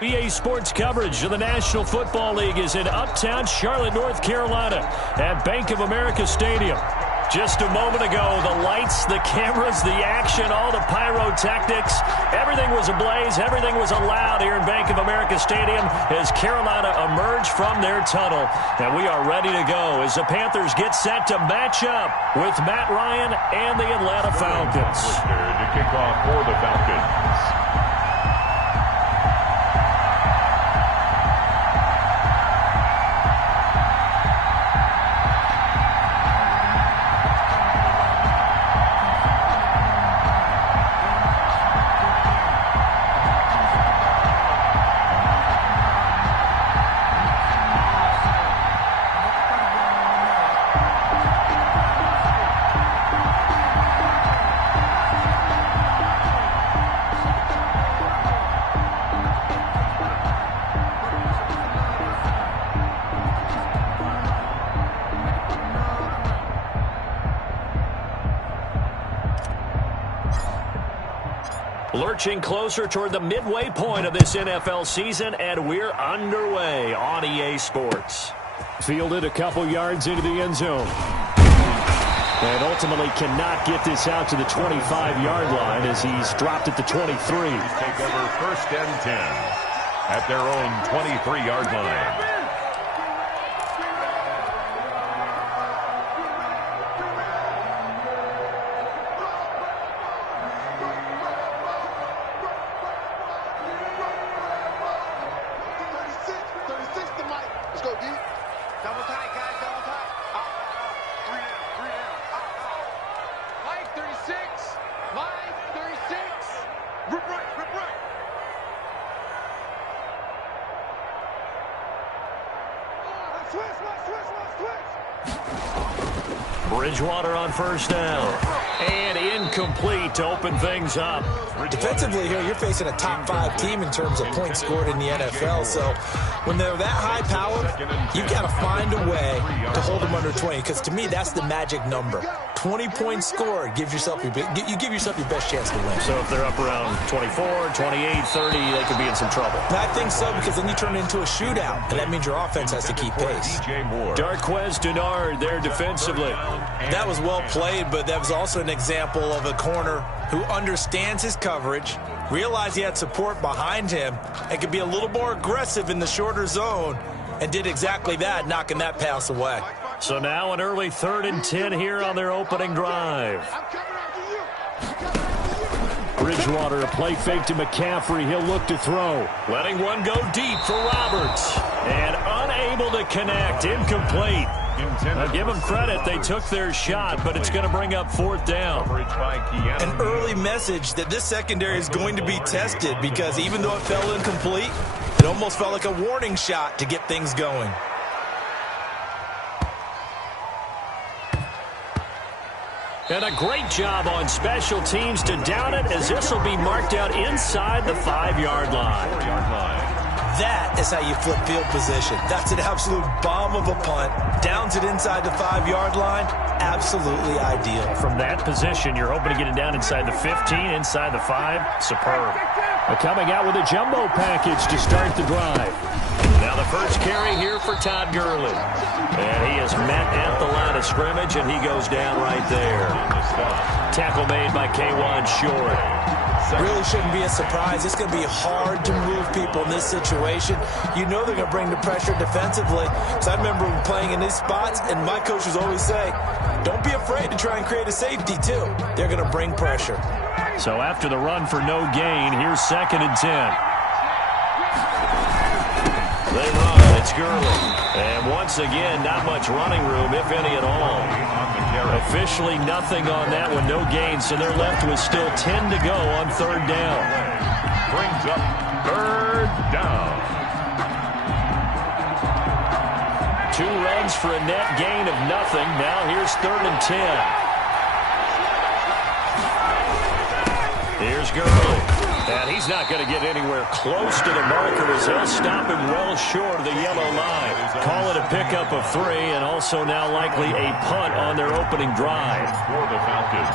EA Sports coverage of the National Football League is in uptown Charlotte, North Carolina at Bank of America Stadium. Just a moment ago, the lights, the cameras, the action, all the pyrotechnics, everything was ablaze, everything was allowed here in Bank of America Stadium as Carolina emerged from their tunnel. And we are ready to go as the Panthers get set to match up with Matt Ryan and the Atlanta Falcons. To kick off for the Falcons. Lurching closer toward the midway point of this NFL season, and we're underway on EA Sports. Fielded a couple yards into the end zone. And ultimately cannot get this out to the 25-yard line as he's dropped at the 23. Take over 1st and 10 at their own 23-yard line. Bridgewater on 1st down. And incomplete to open things up. Defensively here, you're facing a top 5 team in terms of points scored in the NFL. So when they're that high powered, you've got to find a way to hold them under 20. Because to me, that's the magic number. 20 points scored gives yourself you give yourself your best chance to win. So if they're up around 24, 28, 30, they could be in some trouble. I think so, because then you turn it into a shootout, and that means your offense has to keep pace. Darqueze Dennard there defensively. That was well played, but that was also an example of a corner who understands his coverage, realized he had support behind him, and could be a little more aggressive in the shorter zone, and did exactly that, knocking that pass away. So now an early 3rd and 10 here on their opening drive. Bridgewater, a play fake to McCaffrey. He'll look to throw. Letting one go deep for Roberts. And unable to connect. Incomplete. Now give them credit. They took their shot, but it's going to bring up 4th down. An early message that this secondary is going to be tested, because even though it fell incomplete, it almost felt like a warning shot to get things going. And a great job on special teams to down it, as this will be marked out inside the 5-yard line. That is how you flip field position. That's an absolute bomb of a punt. Downs it inside the 5-yard line. Absolutely ideal. From that position, you're hoping to get it down inside the 15, inside the 5. Superb. Coming out with a jumbo package to start the drive. Now the first carry here for Todd Gurley. And he is met at the line of scrimmage, and he goes down right there. Tackle made by K'Wan Short. Really shouldn't be a surprise. It's going to be hard to move people in this situation. You know they're going to bring the pressure defensively. So I remember playing in these spots, and my coaches always say, don't be afraid to try and create a safety, too. They're going to bring pressure. So after the run for no gain, here's 2nd and 10. They run. It's Gurley. And once again, not much running room, if any at all. Officially nothing on that one, no gain, so they're left with still 10 to go on 3rd down. Brings up 3rd down. 2 runs for a net gain of nothing. Now here's 3rd and 10. Here's Gurley. And he's not going to get anywhere close to the marker as they'll stop him well short of the yellow line. Call it a pickup of 3, and also now likely a punt on their opening drive. For the Falcons.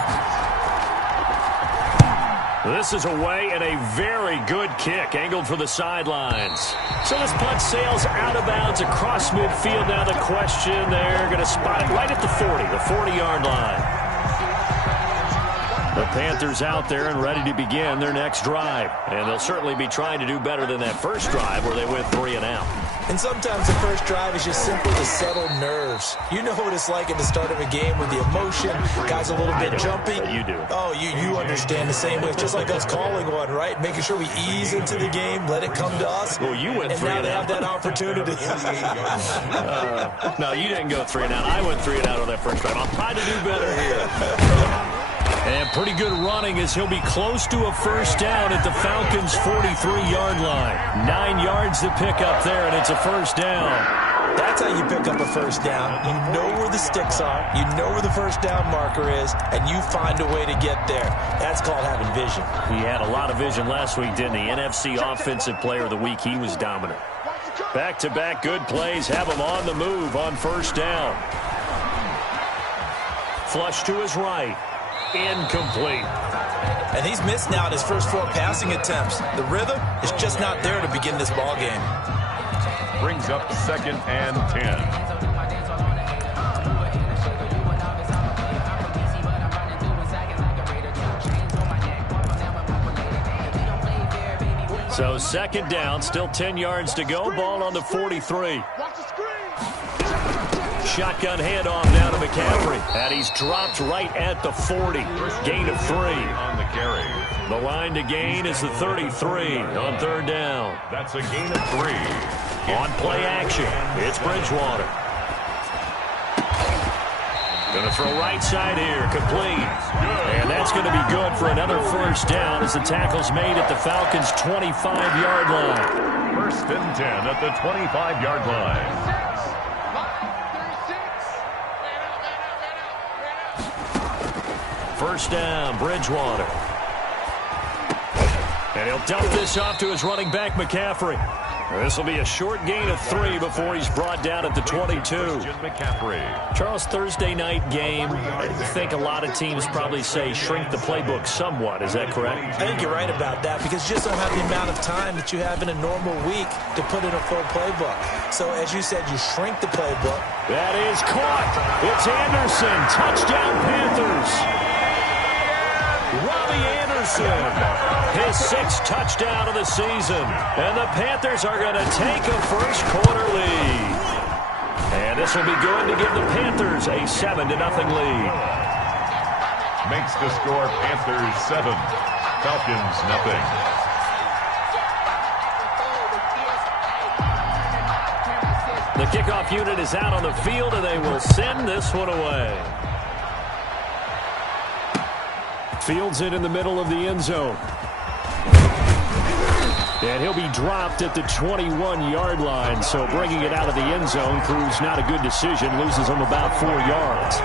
This is away and a very good kick, angled for the sidelines. So this punt sails out of bounds across midfield. Now the question, they're going to spot it right at the 40, the 40-yard line. The Panthers out there and ready to begin their next drive. And they'll certainly be trying to do better than that first drive where they went 3 and out. And sometimes the first drive is just simply to settle nerves. You know what it's like at the start of a game with the emotion, guys a little bit jumpy. You do. Oh, you understand the same way. It's just like us calling one, right? Making sure we ease into the game, let it come to us. Well, you went 3 and out. And now they have that opportunity. No, you didn't go 3 and out. I went 3 and out on that first drive. I'll try to do better here. And pretty good running as he'll be close to a first down at the Falcons' 43-yard line. 9 yards to pick up there, and it's a first down. That's how you pick up a first down. You know where the sticks are. You know where the first down marker is, and you find a way to get there. That's called having vision. He had a lot of vision last week, didn't he? NFC Offensive Player of the Week. He was dominant. Back-to-back good plays have him on the move on first down. Flush to his right. Incomplete. And he's missed now in his first 4 passing attempts. The rhythm is just not there to begin this ball game. Brings up 2nd and 10. So 2nd down, still 10 yards to go. Ball on the 43. Shotgun handoff down to McCaffrey. And he's dropped right at the 40. Gain of 3. On the carry. The line to gain is the 33 on 3rd down. That's a gain of 3. On play action, it's Bridgewater. Going to throw right side here, complete. And that's going to be good for another first down as the tackle's made at the Falcons' 25-yard line. 1st and 10 at the 25-yard line. First down, Bridgewater. And he'll dump this off to his running back, McCaffrey. This will be a short gain of 3 before he's brought down at the 22. Charles, Thursday night game, I think a lot of teams probably say shrink the playbook somewhat. Is that correct? I think you're right about that because you just don't have the amount of time that you have in a normal week to put in a full playbook. So, as you said, you shrink the playbook. That is caught. It's Anderson. Touchdown, Panthers. Robbie Anderson, his 6th touchdown of the season. And the Panthers are going to take a first-quarter lead. And this will be good to give the Panthers a 7-0 lead. Makes the score Panthers 7, Falcons nothing. The kickoff unit is out on the field, and they will send this one away. Fields it in the middle of the end zone. And he'll be dropped at the 21-yard line. So bringing it out of the end zone proves not a good decision. Loses him about 4 yards.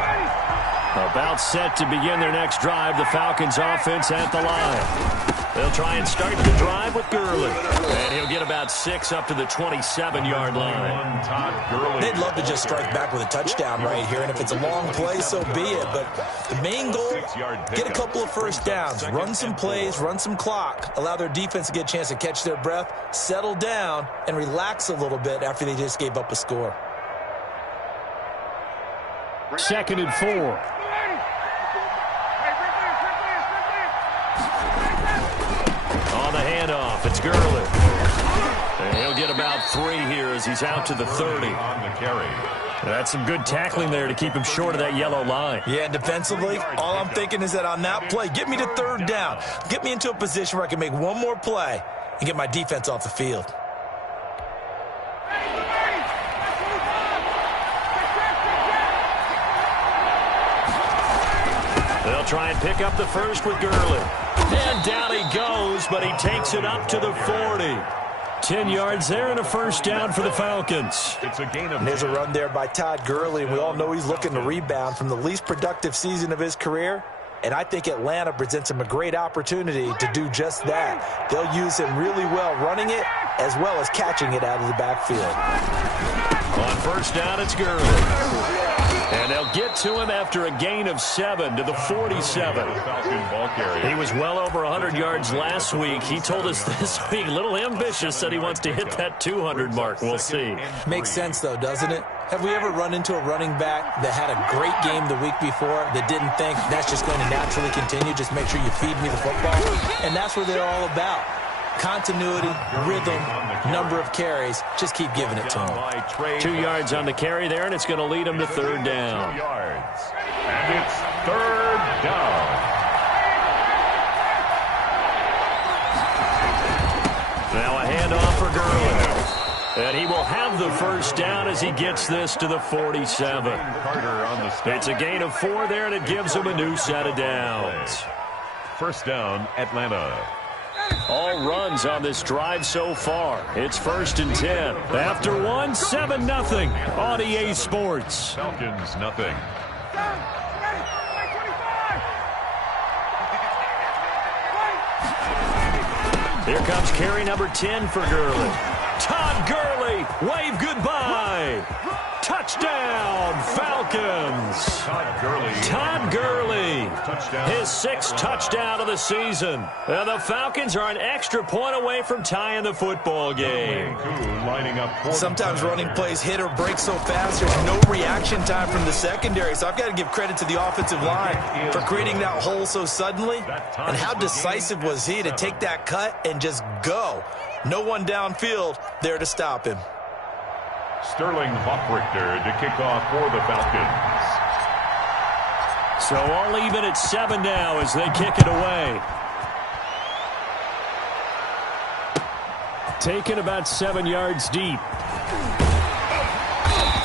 About set to begin their next drive. The Falcons offense at the line. They'll try and start the drive with Gurley. And he'll get about 6 up to the 27-yard line. They'd love to just strike back with a touchdown right here. And if it's a long play, so be it. But the main goal, get a couple of first downs. Run some plays, run some clock. Allow their defense to get a chance to catch their breath, settle down, and relax a little bit after they just gave up a score. 2nd and 4. On the handoff, it's Gurley. And he'll get about 3 here as he's out to the 30. On the carry. That's some good tackling there to keep him short of that yellow line. Yeah, and defensively, all I'm thinking is that on that play, get me to 3rd down. Get me into a position where I can make one more play and get my defense off the field. They'll try and pick up the first with Gurley. And down he goes, but he takes it up to the 40. 10 yards there and a first down for the Falcons. It's a gain of. And there's a run there by Todd Gurley, and we all know he's looking to rebound from the least productive season of his career. And I think Atlanta presents him a great opportunity to do just that. They'll use him really well running it as well as catching it out of the backfield. On first down, it's Gurley. And they'll get to him after a gain of 7 to the 47. He was well over 100 yards last week. He told us this week, a little ambitious, said he wants to hit that 200 mark. We'll see. Makes sense, though, doesn't it? Have we ever run into a running back that had a great game the week before that didn't think that's just going to naturally continue? Just make sure you feed me the football. And that's what they're all about. Continuity, rhythm, number of carries. Just keep giving it to him. 2 yards on the carry there, and it's going to lead him to third down. And it's third down. Now a handoff for Gurley. And he will have the first down as he gets this to the 47. It's a gain of 4 there, and it gives him a new set of downs. First down, Atlanta. All runs on this drive so far. It's 1st and 10. After 1, 7-0 on EA Sports. Falcons, nothing. Here comes carry number 10 for Gurley. Todd Gurley, wave goodbye. Touchdown, Falcons. Todd Gurley, his 6th touchdown of the season. And the Falcons are an extra point away from tying the football game. Sometimes running plays hit or break so fast, there's no reaction time from the secondary. So I've got to give credit to the offensive line for creating that hole so suddenly. And how decisive was he to take that cut and just go? No one downfield there to stop him. Sterling Hoffrichter to kick off for the Falcons. So all even at 7 now as they kick it away. Taken about 7 yards deep.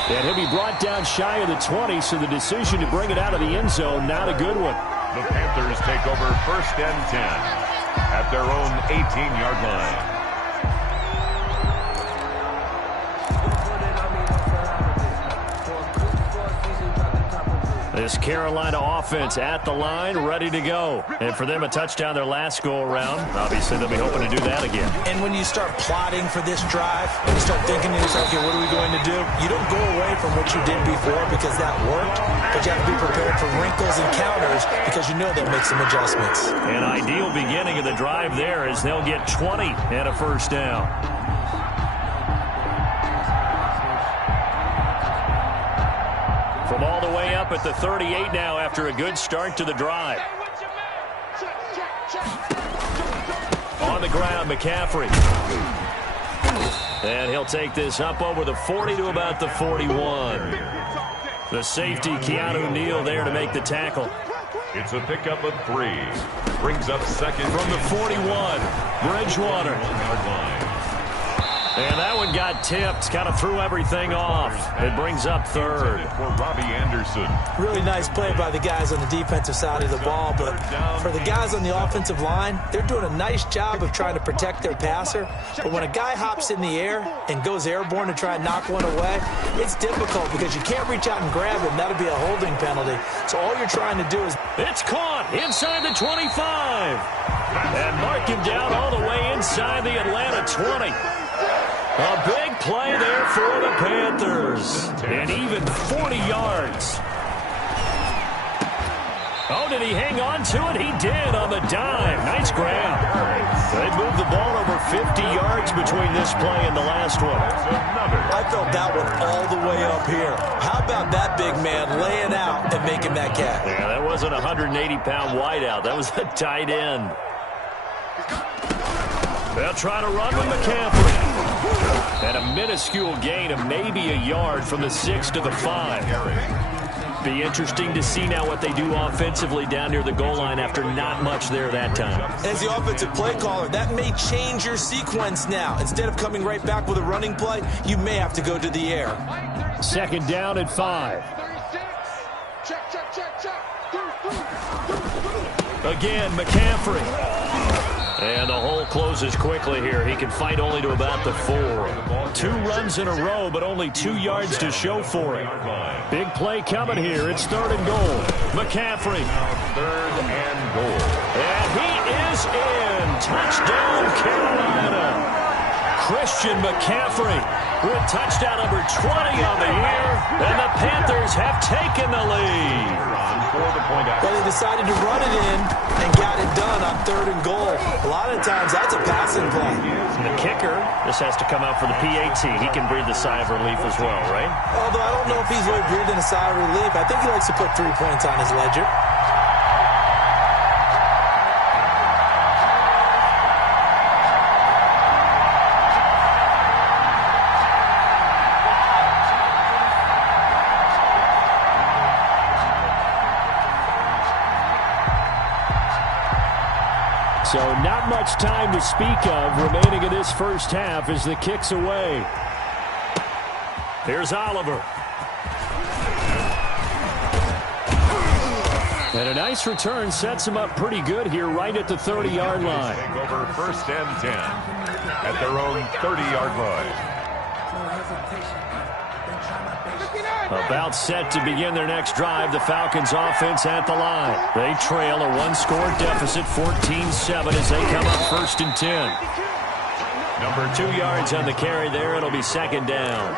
And he'll be brought down shy of the 20, so the decision to bring it out of the end zone, not a good one. The Panthers take over 1st and 10 at their own 18-yard line. This Carolina offense at the line, ready to go. And for them, a touchdown their last go-around. Obviously, they'll be hoping to do that again. And when you start plotting for this drive, when you start thinking to yourself, okay, what are we going to do? You don't go away from what you did before because that worked, but you have to be prepared for wrinkles and counters because you know they'll make some adjustments. An ideal beginning of the drive there is they'll get 20 and a first down. From all the way up at the 38 now after a good start to the drive. On the ground, McCaffrey. And he'll take this up over the 40 to about the 41. The safety, Keanu Neal, there to make the tackle. It's a pickup of 3. Brings up second. From the 41, Bridgewater. And that one got tipped, kind of threw everything off. It brings up third. For Robbie Anderson. Really nice play by the guys on the defensive side of the ball, but for the guys on the offensive line, they're doing a nice job of trying to protect their passer. But when a guy hops in the air and goes airborne to try and knock one away, it's difficult because you can't reach out and grab him. That'll be a holding penalty. So all you're trying to do is... It's caught inside the 25. And mark him down all the way inside the Atlanta 20. A big play there for the Panthers. And even 40 yards. Oh, did he hang on to it? He did on the dime. Nice grab. They moved the ball over 50 yards between this play and the last one. I felt that one all the way up here. How about that big man laying out and making that catch? Yeah, that wasn't a 180-pound wideout. That was a tight end. They'll try to run with McCaffrey. And a minuscule gain of maybe a yard from the 6 to the 5. Be interesting to see now what they do offensively down near the goal line after not much there that time. As the offensive play caller, that may change your sequence now. Instead of coming right back with a running play, you may have to go to the air. 2nd down at 5. Again, McCaffrey. And the hole closes quickly here. He can fight only to about the 4. 2 runs in a row, but only 2 yards to show for it. Big play coming here. It's 3rd and goal. McCaffrey. 3rd and goal. And he is in. Touchdown, Carolina. Christian McCaffrey with touchdown number 20 on the year, and the Panthers have taken the lead. Well, they decided to run it in and got it done on 3rd and goal. A lot of times, that's a passing play. And the kicker just has to come out for the PAT. He can breathe a sigh of relief as well, right? Although I don't know if he's really breathing a sigh of relief. I think he likes to put 3 points on his ledger. So not much time to speak of remaining in this first half as the kick's away. Here's Oliver. And a nice return sets him up pretty good here right at the 30-yard line. Take over 1st and 10 at their own 30-yard line. About set to begin their next drive, the Falcons offense at the line. They trail a 1-score deficit, 14-7 as they come up 1st and 10. Number 2 yards on the carry there. It'll be 2nd down.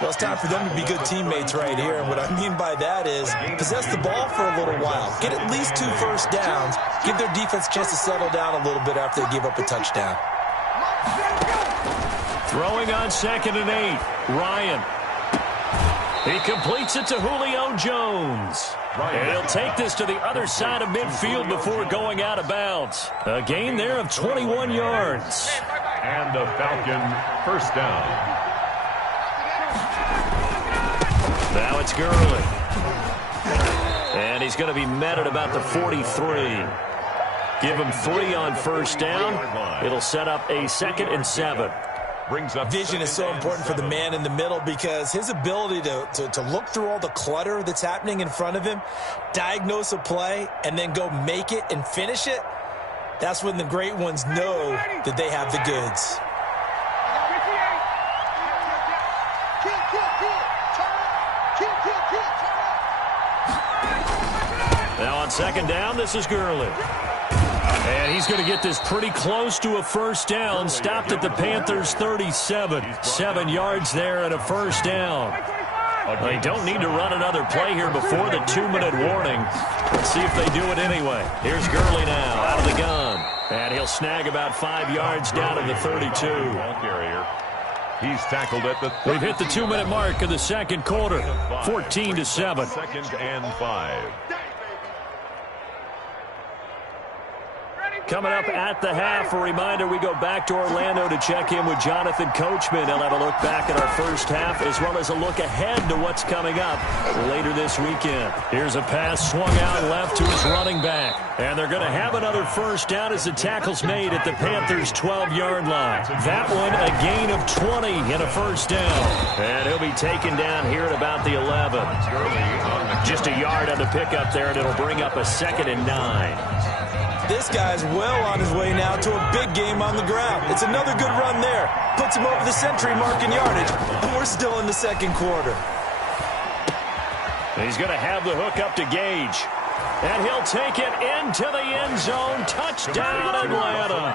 Well, it's time for them to be good teammates right here. And what I mean by that is possess the ball for a little while. Get at least 2 first downs. Give their defense a chance to settle down a little bit after they give up a touchdown. Throwing on 2nd and 8. Ryan. He completes it to Julio Jones. And he'll take this to the other side of midfield before going out of bounds. A gain there of 21 yards. And a Falcon 1st down. Now it's Gurley. And he's going to be met at about the 43. Give him 3 on 1st down. It'll set up a 2nd and 7. Vision is so important for the man in the middle because his ability to look through all the clutter that's happening in front of him, diagnose a play, and then go make it and finish it, that's when the great ones know that they have the goods. Now on 2nd down, this is Gurley. And he's going to get this pretty close to a 1st down. Stopped at the Panthers' 37. 7 yards there and a 1st down. They don't need to run another play here before the 2-minute warning. Let's see if they do it anyway. Here's Gurley now out of the gun. And he'll snag about 5 yards down to the 32. He's tackled at the 30. We've hit the 2-minute mark of the 2nd quarter. 14-7. 2nd and 5. Coming up at the half, a reminder, we go back to Orlando to check in with Jonathan Coachman. He'll have a look back at our first half as well as a look ahead to what's coming up later this weekend. Here's a pass swung out left to his running back. And they're going to have another 1st down as the tackle's made at the Panthers' 12-yard line. That one a gain of 20 and a 1st down. And he'll be taken down here at about the 11. Just a yard on the pickup there, and it'll bring up a 2nd and 9. This guy's well on his way now to a big game on the ground. It's another good run there. Puts him over the century mark in yardage, and we're still in the 2nd quarter. He's going to have the hook up to Gage. And he'll take it into the end zone. Touchdown, Atlanta.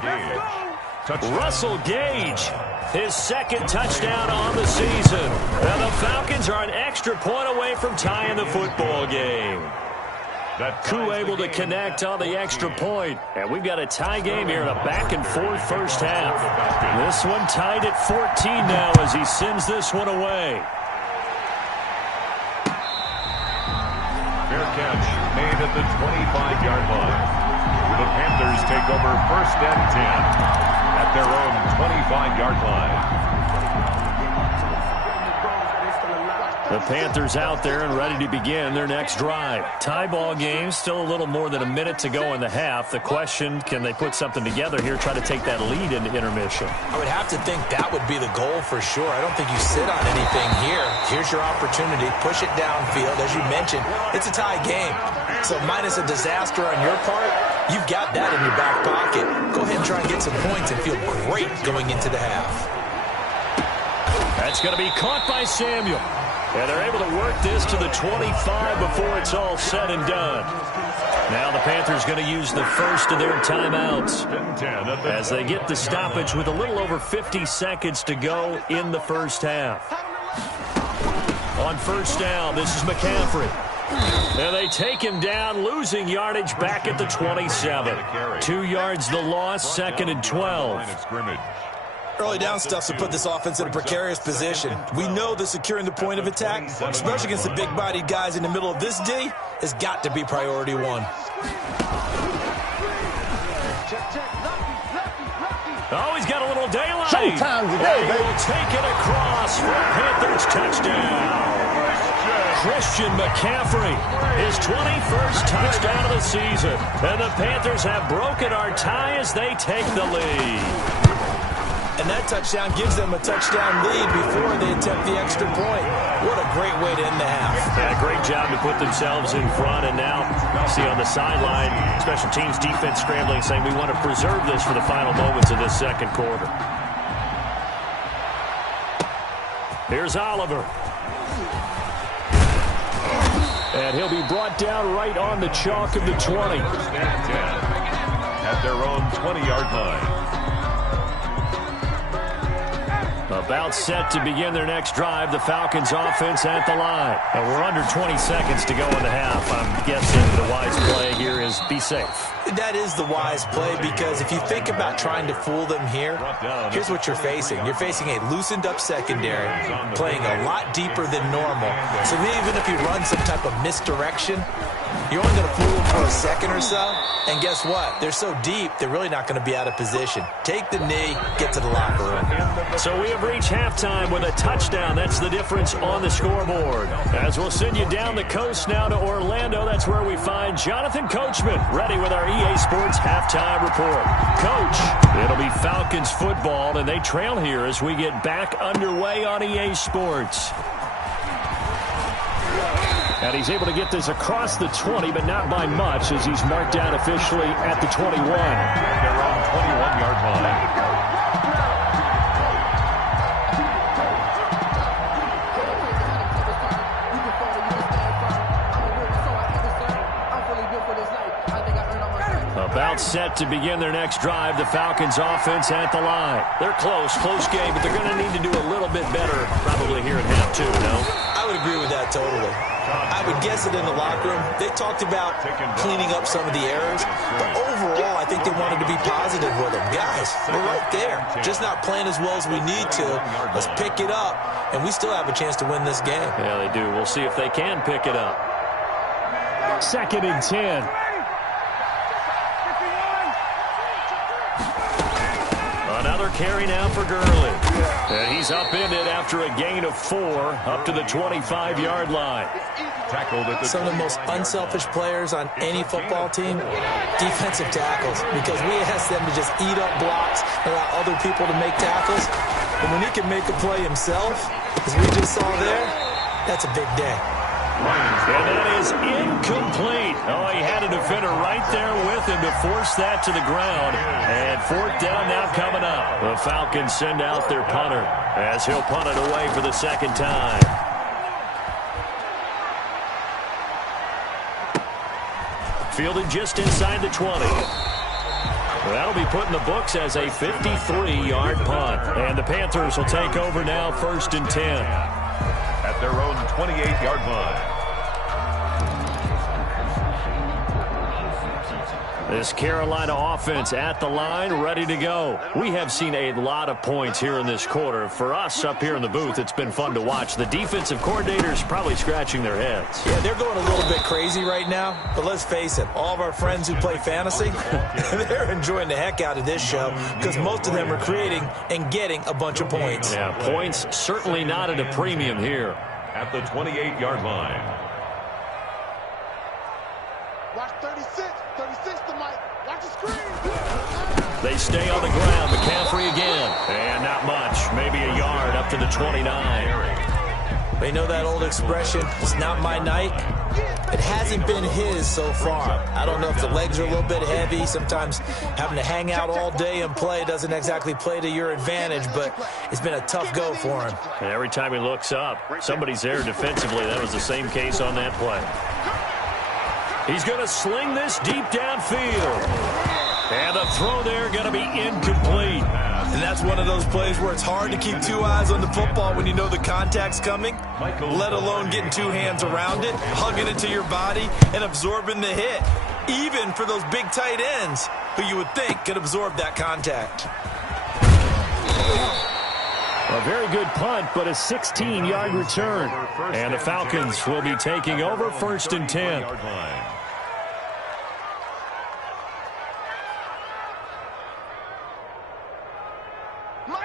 Russell Gage, his 2nd touchdown on the season. And the Falcons are an extra point away from tying the football game. Koo able to connect on the extra point. And we've got a tie game here in a back-and-forth first half. This one tied at 14 now as he sends this one away. Fair catch made at the 25-yard line. The Panthers take over 1st and 10 at their own 25-yard line. The Panthers out there and ready to begin their next drive. Tie ball game, still a little more than a minute to go in the half. The question, can they put something together here, try to take that lead into intermission? I would have to think that would be the goal for sure. I don't think you sit on anything here. Here's your opportunity. Push it downfield. As you mentioned, it's a tie game. So minus a disaster on your part, you've got that in your back pocket. Go ahead and try and get some points and feel great going into the half. That's going to be caught by Samuel. And they're able to work this to the 25 before it's all said and done. Now the Panthers going to use the first of their timeouts as they get the stoppage with a little over 50 seconds to go in the first half. On first down, this is McCaffrey. And they take him down, losing yardage back at the 27. 2 yards the loss, 2nd and 12. Early down stuff to put this offense in a precarious position. We know that securing the point of attack, especially against the big-bodied guys in the middle of this D, has got to be priority one. Oh, he's got a little daylight. Showtime today, baby. Will take it across for a Panthers touchdown. Christian McCaffrey, his 21st touchdown of the season. And the Panthers have broken our tie as they take the lead. And that touchdown gives them a touchdown lead before they attempt the extra point. What a great way to end the half. Yeah, great job to put themselves in front. And now, see on the sideline, special teams defense scrambling, saying we want to preserve this for the final moments of this second quarter. Here's Oliver. And he'll be brought down right on the chalk of the 20. At their own 20-yard line. About set to begin their next drive. The Falcons offense at the line. And we're under 20 seconds to go in the half. I'm guessing the wise play here is be safe. That is the wise play because if you think about trying to fool them here, here's what you're facing. You're facing a loosened up secondary, playing a lot deeper than normal. So even if you run some type of misdirection, you're only going to fool them for a second or so. And guess what? They're so deep, they're really not going to be out of position. Take the knee, get to the locker room. So we have reached halftime with a touchdown. That's the difference on the scoreboard. As we'll send you down the coast now to Orlando, that's where we find Jonathan Coachman, ready with our EA Sports halftime report. Coach, it'll be Falcons football, and they trail here as we get back underway on EA Sports. And he's able to get this across the 20, but not by much, as he's marked down officially at the 21. They're on 21-yard line. About set to begin their next drive. The Falcons offense at the line. They're close game, but they're going to need to do a little bit better probably here at half two, no? I would agree with that totally. I would guess it in the locker room. They talked about cleaning up some of the errors, but overall, I think they wanted to be positive with them. Guys, we're right there. Just not playing as well as we need to. Let's pick it up, and we still have a chance to win this game. Yeah, they do. We'll see if they can pick it up. 2nd and 10. Another carry now for Gurley. And he's upended after a gain of 4 up to the 25-yard line. Some of the most unselfish players on any football team, defensive tackles, because we ask them to just eat up blocks and allow other people to make tackles. And when he can make a play himself, as we just saw there, that's a big day. And that is incomplete. Oh, he had a defender right there with him to force that to the ground. And 4th down now coming up. The Falcons send out their punter as he'll punt it away for the second time. Fielded just inside the 20. That'll be put in the books as a 53-yard punt. And the Panthers will take over now, 1st and 10. At their own 28-yard line. This Carolina offense at the line, ready to go. We have seen a lot of points here in this quarter. For us up here in the booth, it's been fun to watch. The defensive coordinators probably scratching their heads. Yeah, they're going a little bit crazy right now. But let's face it, all of our friends who play fantasy, they're enjoying the heck out of this show because most of them are creating and getting a bunch of points. Yeah, points certainly not at a premium here. At the 28-yard line. Watch 36 to Mike. Watch the screen. They stay on the ground. McCaffrey again. And not much. Maybe a yard up to the 29. They know that old expression, it's not my night. It hasn't been his so far. I don't know if the legs are a little bit heavy. Sometimes having to hang out all day and play doesn't exactly play to your advantage, but it's been a tough go for him. And every time he looks up, somebody's there defensively. That was the same case on that play. He's going to sling this deep downfield. And the throw there going to be incomplete. And that's one of those plays where it's hard to keep two eyes on the football when you know the contact's coming, let alone getting two hands around it, hugging it to your body, and absorbing the hit, even for those big tight ends who you would think could absorb that contact. A very good punt, but a 16-yard return. And the Falcons will be taking over 1st and 10.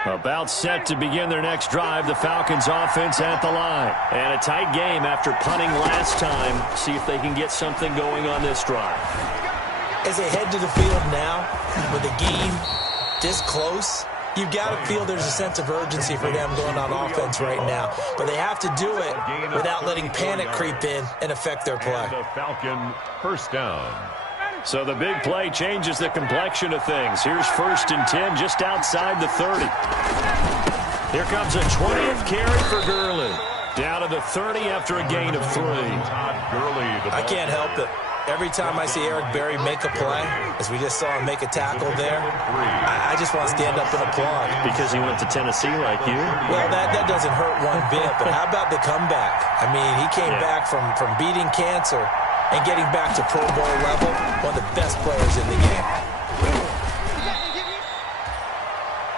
About set to begin their next drive, the Falcons offense at the line. And a tight game after punting last time. See if they can get something going on this drive. As they head to the field now, with the game this close, you've got to feel there's a sense of urgency for them going on offense right now. But they have to do it without letting panic creep in and affect their play. And a Falcon first down. So the big play changes the complexion of things. Here's 1st and 10 just outside the 30. Here comes a 20th carry for Gurley. Down to the 30 after a gain of 3. I can't help it. Every time I see Eric Berry make a play, as we just saw him make a tackle there, I just want to stand up and applaud. Because he went to Tennessee like you? Well, that doesn't hurt one bit, but how about the comeback? I mean, he came back from beating cancer and getting back to Pro Bowl level, one of the best players in the game.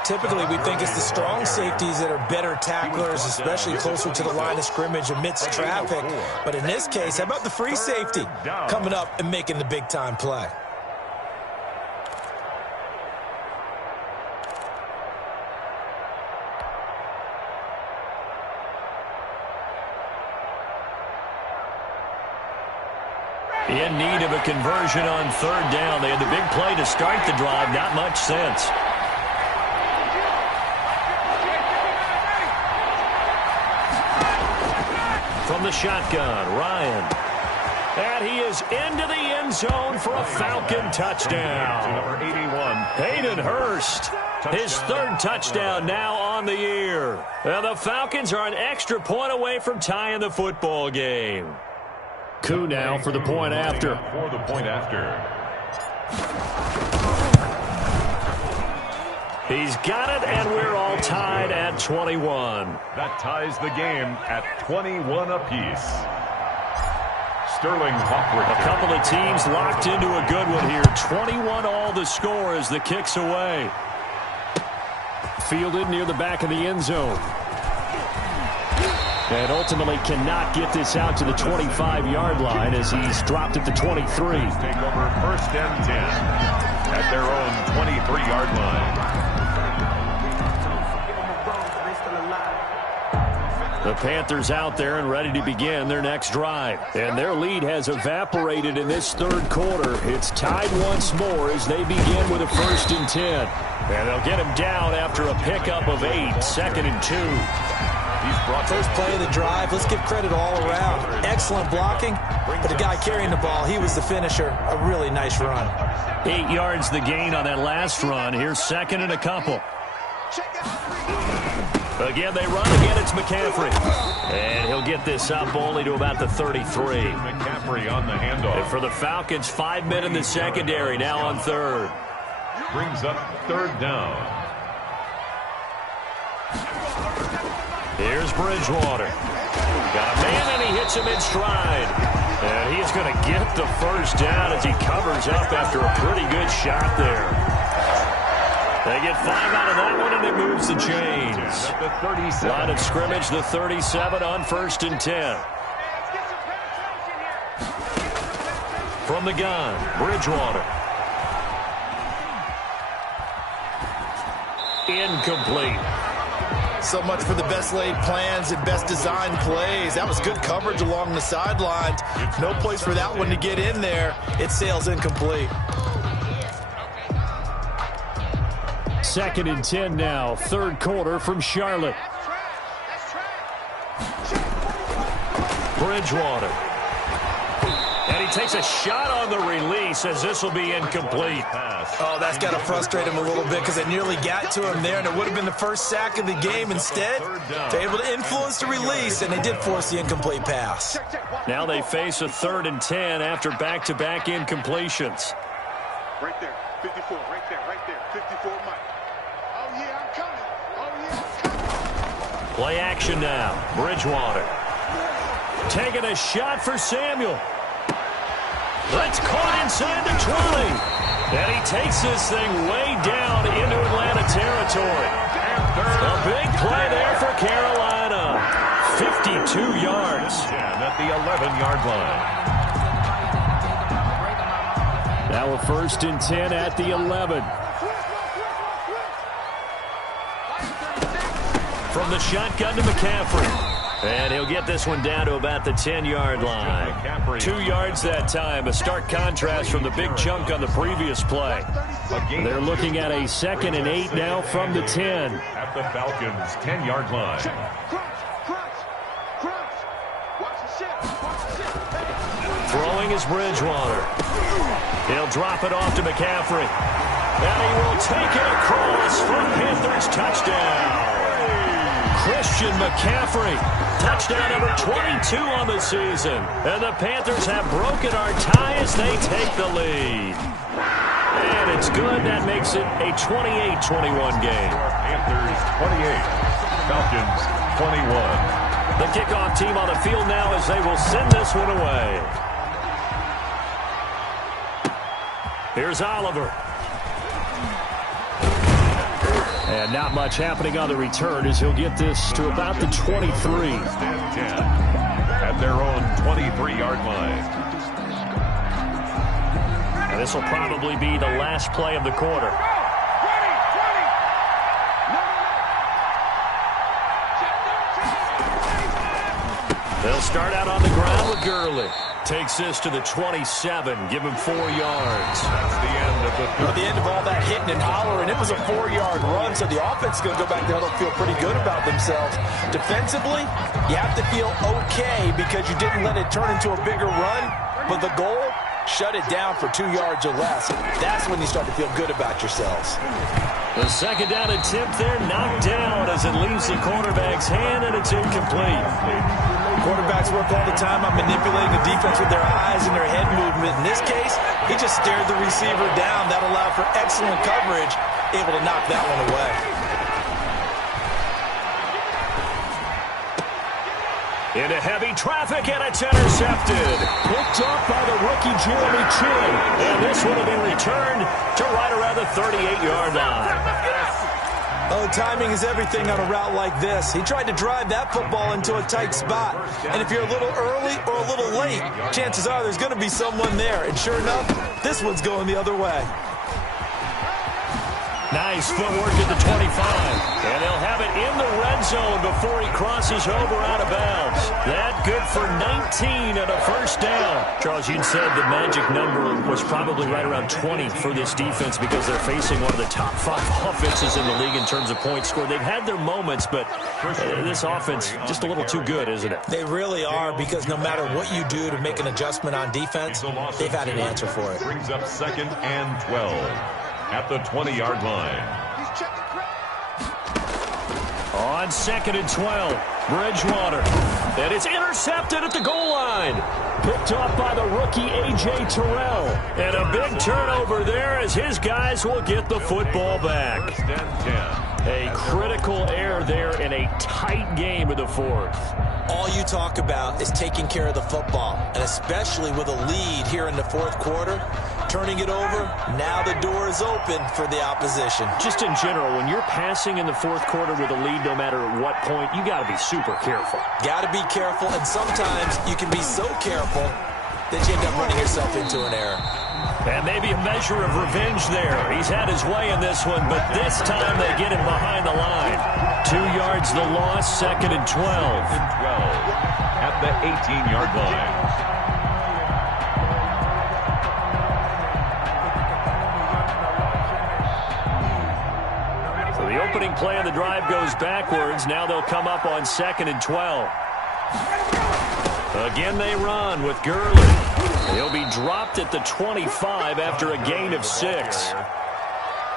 Typically, we think it's the strong safeties that are better tacklers, especially closer to the line of scrimmage amidst traffic. But in this case, how about the free safety coming up and making the big-time play? In need of a conversion on 3rd down. They had the big play to start the drive. Not much sense. From the shotgun, Ryan. And he is into the end zone for a Falcon touchdown. Number 81. Hayden Hurst, his 3rd touchdown now on the year. And the Falcons are an extra point away from tying the football game. Coup now for the point after. For the point after. He's got it, and we're all tied at 21. That ties the game at 21 apiece. Sterling Hawkwood. A couple of teams locked into a good one here. 21 all the score as the kick's away. Fielded near the back of the end zone. And ultimately cannot get this out to the 25-yard line as he's dropped at the 23. Take over 1st and 10 at their own 23-yard line. The Panthers out there and ready to begin their next drive. And their lead has evaporated in this 3rd quarter. It's tied once more as they begin with a 1st and 10. And they'll get him down after a pickup of 8, 2nd and 2. First play of the drive, let's give credit all around. Excellent blocking, but the guy carrying the ball, he was the finisher. A really nice run. 8 yards the gain on that last run. Here's 2nd and a couple. Again, they run. Again, it's McCaffrey. And he'll get this up only to about the 33. McCaffrey on the handoff. And for the Falcons, 5 men in the secondary, now on 3rd. Brings up 3rd down. Here's Bridgewater. Got a man, and he hits him in stride. And he's going to get the 1st down as he covers up after a pretty good shot there. They get 5 out of that one, and it moves the chains. Line of scrimmage, the 37 on 1st and 10. From the gun, Bridgewater. Incomplete. So much for the best laid plans and best designed plays. That was good coverage along the sidelines. No place for that one to get in there. It sails incomplete. 2nd and 10 now, 3rd quarter from Charlotte. Bridgewater. And he takes a shot on the release as this will be incomplete. Oh, that's got to frustrate him a little bit because they nearly got to him there, and it would have been the first sack of the game. Instead, they're able to influence the release, and they did force the incomplete pass. Now they face a 3rd and 10 after back-to-back incompletions. Right there, 54, right there, 54, Mike. Oh, yeah, I'm coming. Oh, yeah, I'm coming. Play action now. Bridgewater. Taking a shot for Samuel. That's caught inside the 20. And he takes this thing way down into Atlanta territory. A big play there for Carolina. 52 yards. At the 11-yard line. Now a 1st and 10 at the 11. From the shotgun to McCaffrey. And he'll get this one down to about the 10-yard line. 2 yards that time. A stark contrast from the big chunk on the previous play. They're looking at a 2nd and 8 now from the 10. At the Falcons' 10-yard line. Throwing is Bridgewater. He'll drop it off to McCaffrey. And he will take it across for Panthers touchdown. Christian McCaffrey, touchdown number 22 on the season. And the Panthers have broken our tie as they take the lead. And it's good. That makes it a 28-21 game. Panthers 28, Falcons 21. The kickoff team on the field now as they will send this one away. Here's Oliver. And not much happening on the return as he'll get this to about the 23. At their own 23-yard line. And this will probably be the last play of the quarter. They'll start out on the ground with Gurley. Takes this to the 27. Give him 4 yards. That's the end of At the end of all that hitting and hollering, it was a 4-yard run, so the offense is going to go back there and feel pretty good about themselves. Defensively, you have to feel okay because you didn't let it turn into a bigger run, but the goal, shut it down for 2 yards or less. That's when you start to feel good about yourselves. The second down attempt there knocked down as it leaves the quarterback's hand, and it's incomplete. Quarterbacks work all the time on manipulating the defense with their eyes and their head movement. In this case, he just stared the receiver down. That allowed for excellent coverage, able to knock that one away. Into heavy traffic, and it's intercepted. Picked up by the rookie Jeremy Chin. And this one will be returned to right around the 38-yard line. Oh, timing is everything on a route like this. He tried to drive that football into a tight spot. And if you're a little early or a little late, chances are there's going to be someone there. And sure enough, this one's going the other way. Nice footwork at the 25. And they'll have it in the red zone before he crosses over out of bounds. That good for 19 and a first down. Charles, you'd said the magic number was probably right around 20 for this defense because they're facing one of the top 5 offenses in the league in terms of points scored. They've had their moments, but this offense just a little too good, isn't it? They really are, because no matter what you do to make an adjustment on defense, they've had an answer for it. Brings up 2nd and 12 at the 20-yard line. On 2nd and 12, Bridgewater. And it's intercepted at the goal line. Picked up by the rookie A.J. Terrell. And a big turnover there as his guys will get the football back. 1st and 10. A critical error there in a tight game in the 4th. All you talk about is taking care of the football, and especially with a lead here in the 4th quarter, turning it over, now the door is open for the opposition. Just in general, when you're passing in the 4th quarter with a lead, no matter at what point, you got to be super careful. Got to be careful, and sometimes you can be so careful that you end up running yourself into an error. And maybe a measure of revenge there. He's had his way in this one, but this time they get him behind the line. 2 yards the loss, 2nd and 12. At the 18-yard line. So the opening play of the drive goes backwards. Now they'll come up on 2nd and 12. Again they run with Gurley. He'll be dropped at the 25 after a gain of 6.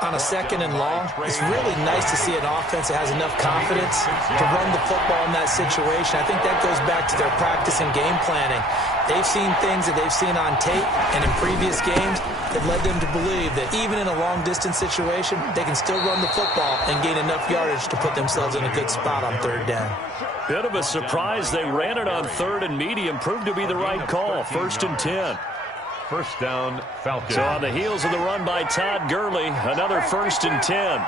On a 2nd and long, it's really nice to see an offense that has enough confidence to run the football in that situation. I think that goes back to their practice and game planning. They've seen things that they've seen on tape and in previous games that led them to believe that even in a long-distance situation, they can still run the football and gain enough yardage to put themselves in a good spot on 3rd down. Bit of a surprise. They ran it on 3rd and medium. Proved to be the right call. 1st and 10. First down, Falcons. So on the heels of the run by Todd Gurley, another 1st and 10.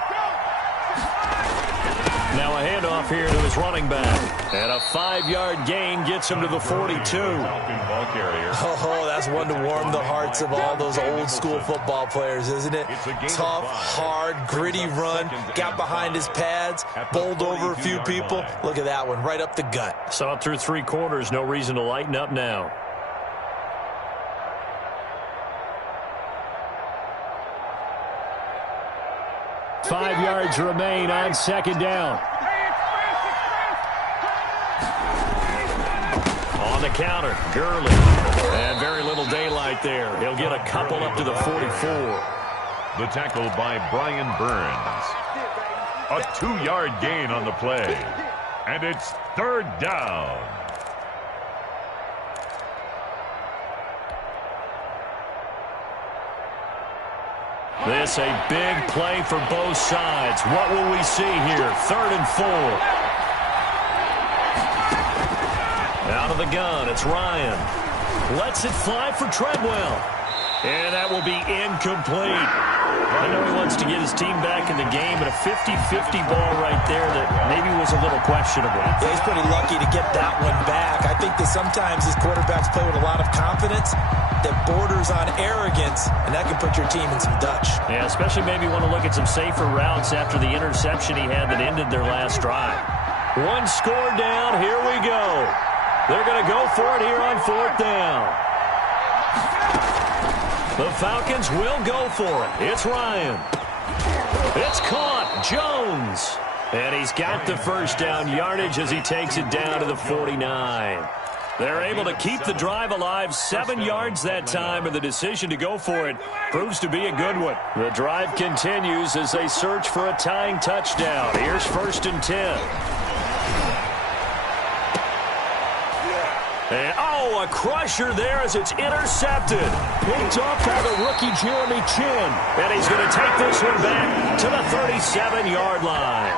Now a handoff here to his running back. And a 5-yard gain gets him to the 42. Oh, that's one to warm the hearts of all those old-school football players, isn't it? Tough, hard, gritty run. Got behind his pads, bowled over a few people. Look at that one, right up the gut. Saw it through 3 quarters. No reason to lighten up now. 5 yards remain on 2nd down. On the counter, Gurley. And very little daylight there. He'll get a couple up to the 44. The tackle by Brian Burns. A 2-yard gain on the play. And it's 3rd down. This a big play for both sides. What will we see here? 3rd and 4. Out of the gun, it's Ryan. Lets it fly for Treadwell. And that will be incomplete. I know he wants to get his team back in the game, but a 50-50 ball right there that maybe was a little questionable. Yeah, he's pretty lucky to get that one back. I think that sometimes his quarterbacks play with a lot of confidence that borders on arrogance, and that can put your team in some Dutch. Yeah, especially maybe want to look at some safer routes after the interception he had that ended their last drive. 1 score down, here we go. They're going to go for it here on 4th down. The Falcons will go for it. It's Ryan. It's caught. Jones. And he's got the 1st down yardage as he takes it down to the 49. They're able to keep the drive alive. 7 yards that time, and the decision to go for it proves to be a good one. The drive continues as they search for a tying touchdown. Here's 1st and 10. And, a crusher there as it's intercepted. Picked off by the rookie Jeremy Chin. And he's going to take this one back to the 37-yard line.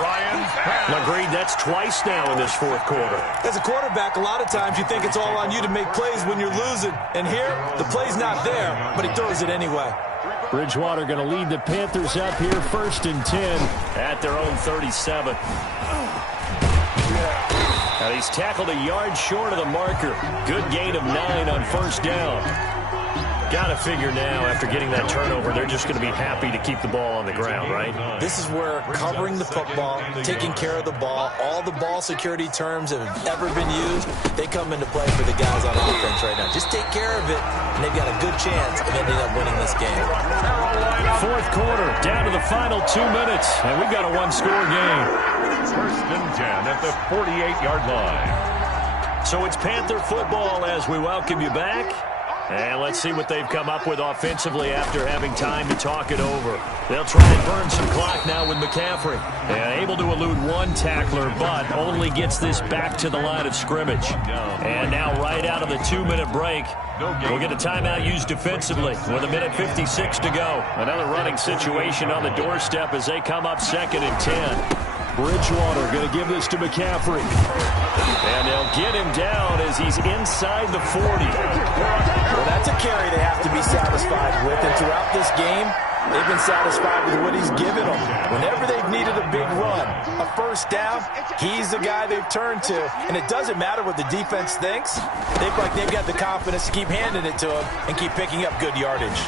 Ryan's pass. Agreed, that's twice now in this 4th quarter. As a quarterback, a lot of times you think it's all on you to make plays when you're losing. And here, the play's not there, but he throws it anyway. Bridgewater going to lead the Panthers up here 1st and 10 at their own 37. And he's tackled a yard short of the marker. Good gain of 9 on 1st down. Got to figure now, after getting that turnover, they're just going to be happy to keep the ball on the ground, right? This is where covering the football, taking care of the ball, all the ball security terms that have ever been used, they come into play for the guys on offense right now. Just take care of it, and they've got a good chance of ending up winning this game. 4th quarter, down to the final 2 minutes, and we've got a 1-score game. 1st and 10 at the 48-yard line. So it's Panther football as we welcome you back. And let's see what they've come up with offensively after having time to talk it over. They'll try and burn some clock now with McCaffrey. And able to elude 1 tackler, but only gets this back to the line of scrimmage. And now right out of the 2-minute break, we'll get a timeout used defensively with 1:56 to go. Another running situation on the doorstep as they come up 2nd and 10. Bridgewater going to give this to McCaffrey. And they'll get him down as he's inside the 40. Well, that's a carry they have to be satisfied with. And throughout this game, they've been satisfied with what he's given them. Whenever they've needed a big run, a 1st down, he's the guy they've turned to. And it doesn't matter what the defense thinks. They've got the confidence to keep handing it to him and keep picking up good yardage.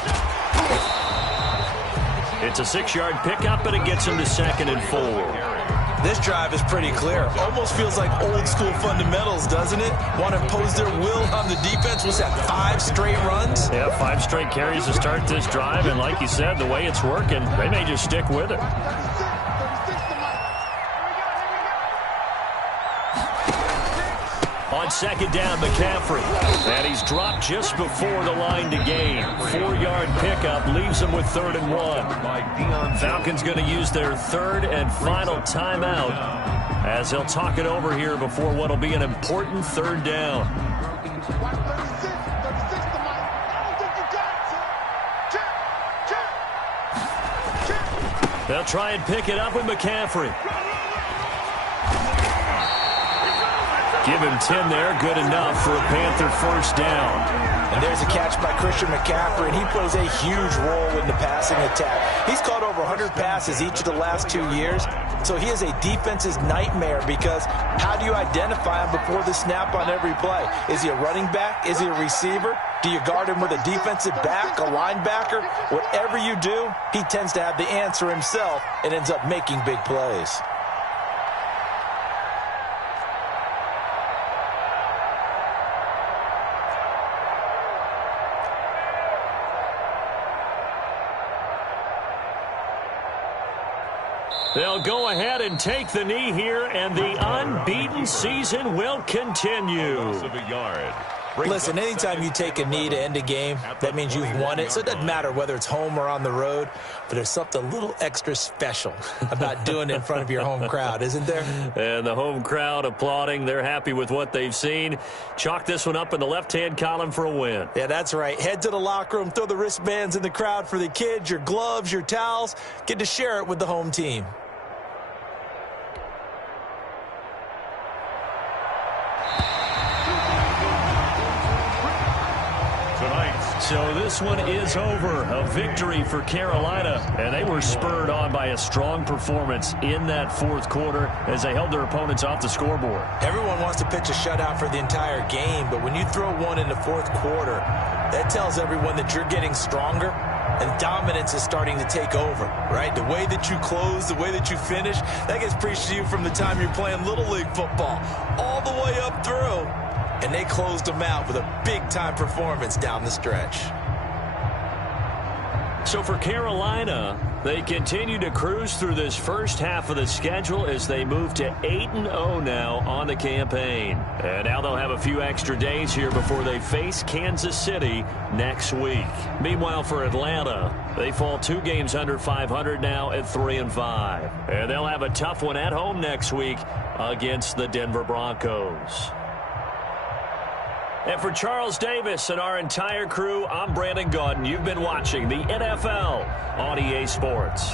It's a 6-yard pickup, and it gets him to 2nd and 4. This drive is pretty clear. Almost feels like old-school fundamentals, doesn't it? Want to impose their will on the defense. What's that, 5 straight runs? Yeah, 5 straight carries to start this drive, and like you said, the way it's working, they may just stick with it. On second down, McCaffrey. And he's dropped just before the line to gain. 4-yard pickup leaves him with 3rd and 1. Falcons going to use their 3rd and final timeout as they'll talk it over here before what will be an important 3rd down. Watch 36 to Mike. I don't think you got it. Check. They'll try and pick it up with McCaffrey. Give him 10 there. Good enough for a Panther first down. And there's a catch by Christian McCaffrey, and he plays a huge role in the passing attack. He's caught over 100 passes each of the last 2 years, so he is a defense's nightmare because how do you identify him before the snap on every play? Is he a running back? Is he a receiver? Do you guard him with a defensive back, a linebacker? Whatever you do, he tends to have the answer himself and ends up making big plays. They'll go ahead and take the knee here, and the unbeaten season will continue. Listen, anytime you take a knee to end a game, that means you've won it. So it doesn't matter whether it's home or on the road, but there's something a little extra special about doing it in front of your home crowd, isn't there? And the home crowd applauding. They're happy with what they've seen. Chalk this one up in the left-hand column for a win. Yeah, that's right. Head to the locker room, throw the wristbands in the crowd for the kids, your gloves, your towels. Get to share it with the home team. So this one is over. A victory for Carolina, and they were spurred on by a strong performance in that 4th quarter as they held their opponents off the scoreboard. Everyone wants to pitch a shutout for the entire game, but when you throw one in the 4th quarter, that tells everyone that you're getting stronger and dominance is starting to take over, right? The way that you close, the way that you finish, that gets preached to you from the time you're playing Little League football all the way up through. And they closed them out with a big-time performance down the stretch. So for Carolina, they continue to cruise through this first half of the schedule as they move to 8-0 now on the campaign. And now they'll have a few extra days here before they face Kansas City next week. Meanwhile, for Atlanta, they fall 2 games under 500 now at 3-5. And they'll have a tough one at home next week against the Denver Broncos. And for Charles Davis and our entire crew, I'm Brandon Gaudin. You've been watching the NFL on EA Sports.